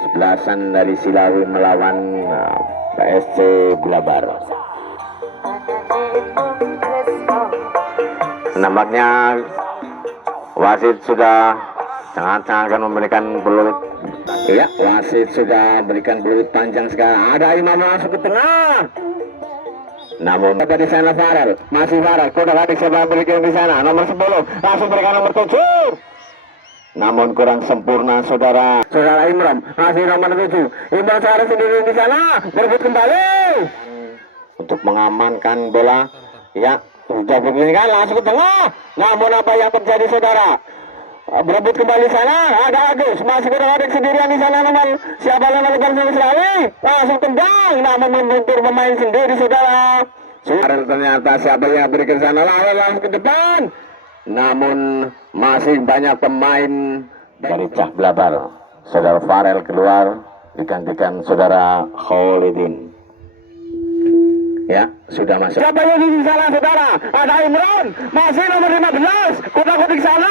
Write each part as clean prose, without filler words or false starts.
Sebelasan dari Silawi melawan PSC Blabar. Nampaknya wasit sudah sangat-sangat akan memberikan peluit. Ya, wasit sudah berikan peluit panjang sekali. Ada Imam masuk ke tengah. Namun di sana Farel, masih Farel. Kuda lagi siapa berikan di sana. Nomor 10 langsung berikan nomor 7. Namun kurang sempurna saudara Imram. Masih nomor 7. Imram Sarah sendiri di sana. Berebut kembali untuk mengamankan bola. Ya, sudah begini kan langsung ke tengah. Namun apa yang terjadi saudara? Berebut kembali sana, ada Agus, masih ada sendirian di sana nomor siapa nomor Selawi, langsung tendang, namun membentur pemain sendiri saudara. Ternyata siapa yang berikan sana langsung ke depan, namun masih banyak pemain dari Cah Blabar. Saudara Farel keluar digantikan saudara Khalidin. Ya, sudah masuk. Siapa yang di sana saudara? Ada Imran, masih nomor 15, kuda-kuda di sana.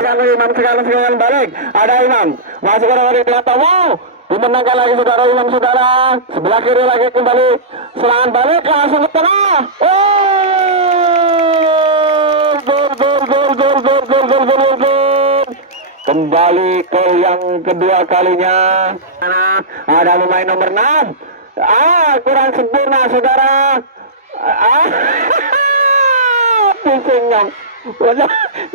Kalau Imam sekarang balik, ada Imam, masih ada Tomo, dimenangkan lagi saudara Imam saudara, sebelah kiri lagi kembali, serangan balik langsung ke tengah. Gol. Kembali ke yang kedua kalinya. Ada pemain nomor 6. Kurang sempurna saudara. Pusing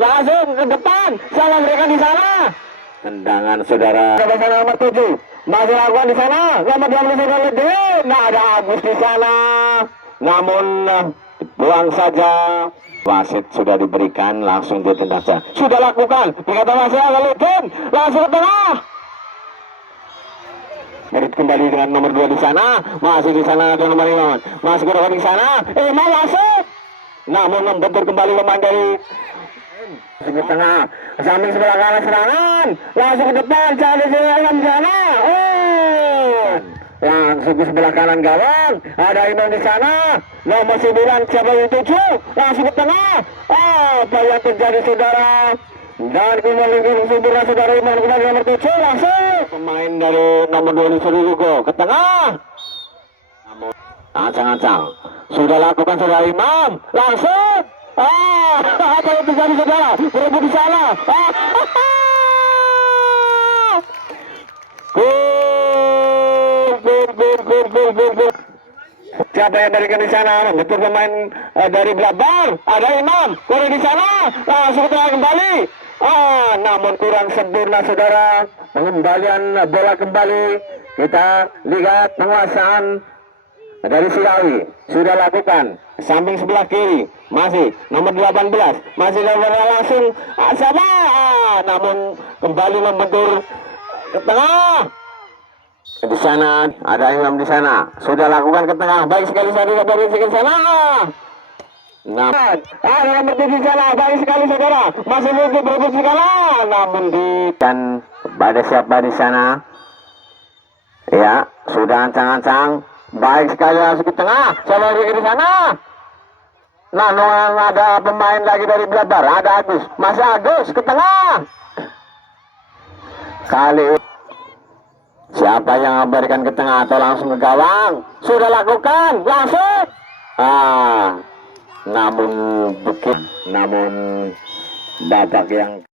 langsung ke depan, salah mereka di sana. Tendangan saudara. Nomor 7 masih lakukan di sana. Nomor 20 saudara Ledin. Nah, ada Agus di sana. Namun buang saja. Wasit sudah diberikan, langsung ditendang saja. Sudah lakukan. Berkata masih ada Ledin. Langsung ke tengah. Merit kembali dengan nomor 2 di sana. Masih di sana ada nomor 5. Masih kurang di sana. Mau masuk. Namun membentur kembali pemain dari ke tengah, samping sebelah kanan serangan, langsung ke depan, cari di sana. Langsung ke sebelah kanan gawang, ada Imam di sana, nomor 9 siapa yang 7, langsung ke tengah. Apa yang terjadi saudara? Dan kembali ke sempurna saudara Imam kembali nomor 7 langsung. Pemain dari nomor 2 di Sulugo ke tengah. Ancang-ancang sudah lakukan saudara Imam langsung. Apa yang terjadi saudara? Berebut di sana. Gol. Siapa yang berikan di sana? Betul pemain dari Blabar. Ada Imam. Kurang di sana. Langsung kembali. Namun kurang sempurna saudara. Pengembalian bola kembali. Kita lihat penguasaan dari Silawi sudah lakukan samping sebelah kiri masih nomor 18 masih langsung sama namun kembali membentur ke tengah. Di sana ada Imam di sana sudah lakukan ke tengah baik sekali saudara dari sana. Ada nomor 7 di sana baik sekali saudara masih mungkin berebut di sana namun dan pada siapa di sana ya sudah ancang-ancang. Baik sekali langsung ke tengah. Siapa lagi di sana? Nah, ada pemain lagi dari Blabar. Ada Agus. Masih Agus ke tengah. Kali siapa yang memberikan ke tengah atau langsung ke gawang? Sudah lakukan. Langsung. Namun babak yang